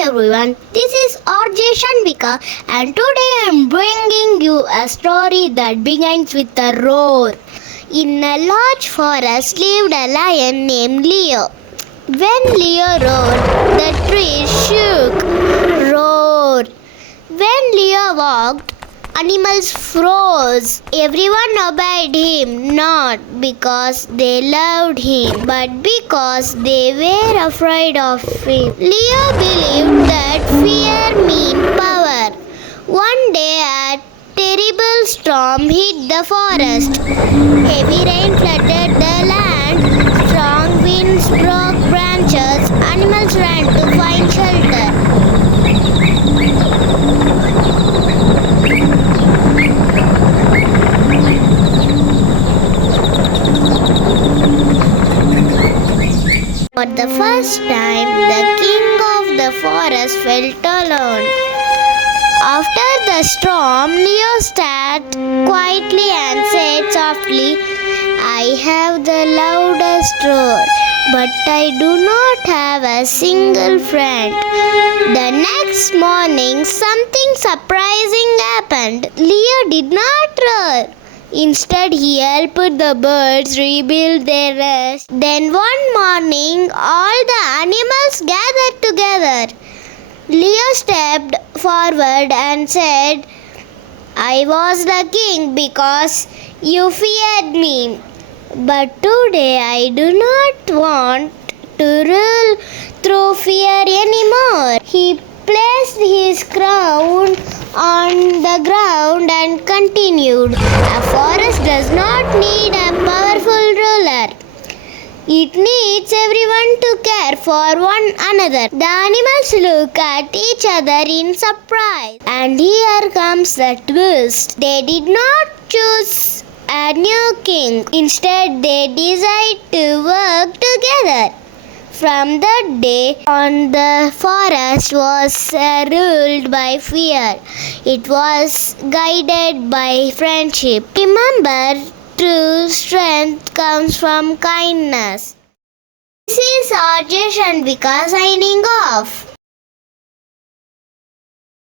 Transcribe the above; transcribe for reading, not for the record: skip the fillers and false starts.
everyone, this is RJ Shanvika and today I am bringing you a story that begins with a roar. In a large forest lived a lion named Leo. When Leo roared, the trees shook. Roar. When Leo walked, animals froze. Everyone obeyed him, not because they loved him, but because they were afraid of him. Leo believed that fear meant power. One day, a terrible storm hit the forest. Heavy rain flooded the land. Strong winds broke branches. Animals ran to find shelter. For the first time, the king of the forest felt alone. After the storm, Leo sat quietly and said softly, I have the loudest roar, but I do not have a single friend. The next morning, something surprising happened. Leo did not roar. Instead, he helped the birds rebuild their nest. Then one morning, all the animals gathered together. Leo stepped forward and said, I was the king because you feared me. But today I do not want to rule through fear anymore. He placed his crown on the ground and continued, a forest does not need a powerful ruler. It needs everyone to care for one another. The animals look at each other in surprise. And here comes the twist. They did not choose a new king. Instead, they decided to work together. From that day on, the forest was ruled by fear. It was guided by friendship. Remember, true strength comes from kindness. This is RJ Shanvika signing off.